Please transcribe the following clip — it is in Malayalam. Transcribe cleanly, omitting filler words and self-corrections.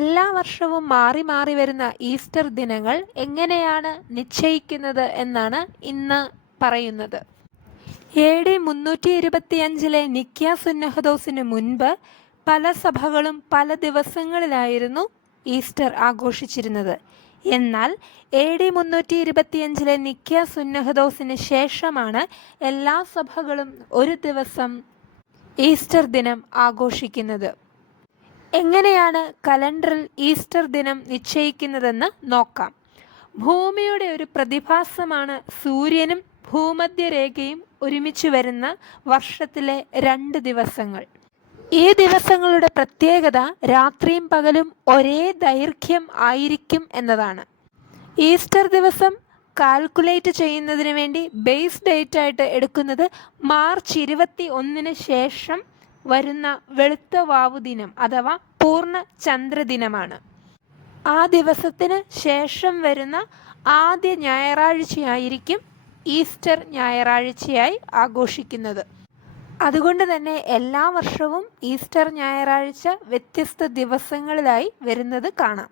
എല്ലാ വർഷവും മാറി മാറി വരുന്ന ഈസ്റ്റർ ദിനങ്ങൾ എങ്ങനെയാണ് നിശ്ചയിക്കുന്നത് എന്നാണ് ഇന്ന് പറയുന്നത്. AD 325 നിക്യ സുന്നഹദോസിന് മുൻപ് പല സഭകളും പല ദിവസങ്ങളിലായിരുന്നു ഈസ്റ്റർ ആഘോഷിച്ചിരുന്നത്. എന്നാൽ AD 325 നിക്യ സുന്നഹദോസിന് ശേഷമാണ് എല്ലാ സഭകളും ഒരു ദിവസം ഈസ്റ്റർ ദിനം ആഘോഷിക്കുന്നത്. എങ്ങനെയാണ് കലണ്ടറിൽ ഈസ്റ്റർ ദിനം നിശ്ചയിക്കുന്നതെന്ന് നോക്കാം. ഭൂമിയുടെ ഒരു പ്രതിഭാസമാണ് സൂര്യനും ഭൂമധ്യരേഖയും ഒരുമിച്ച് വരുന്ന വർഷത്തിലെ 2 ദിവസങ്ങൾ. ഈ ദിവസങ്ങളുടെ പ്രത്യേകത രാത്രിയും പകലും ഒരേ ദൈർഘ്യം ആയിരിക്കും എന്നതാണ്. ഈസ്റ്റർ ദിവസം കാൽക്കുലേറ്റ് ചെയ്യുന്നതിന് വേണ്ടി ബേസ് ഡേറ്റ് ആയിട്ട് എടുക്കുന്നത് മാർച്ച് 21 ശേഷം വരുന്ന വെളുത്ത വാവു ദിനം അഥവാ പൂർണ്ണ ചന്ദ്രദിനമാണ്. ആ ദിവസത്തിന് ശേഷം വരുന്ന ആദ്യ ഞായറാഴ്ചയായിരിക്കും ഈസ്റ്റർ ഞായറാഴ്ചയായി ആഘോഷിക്കുന്നത്. അതുകൊണ്ട് തന്നെ എല്ലാ വർഷവും ഈസ്റ്റർ ഞായറാഴ്ച വ്യത്യസ്ത ദിവസങ്ങളിലായി വരുന്നത് കാണാം.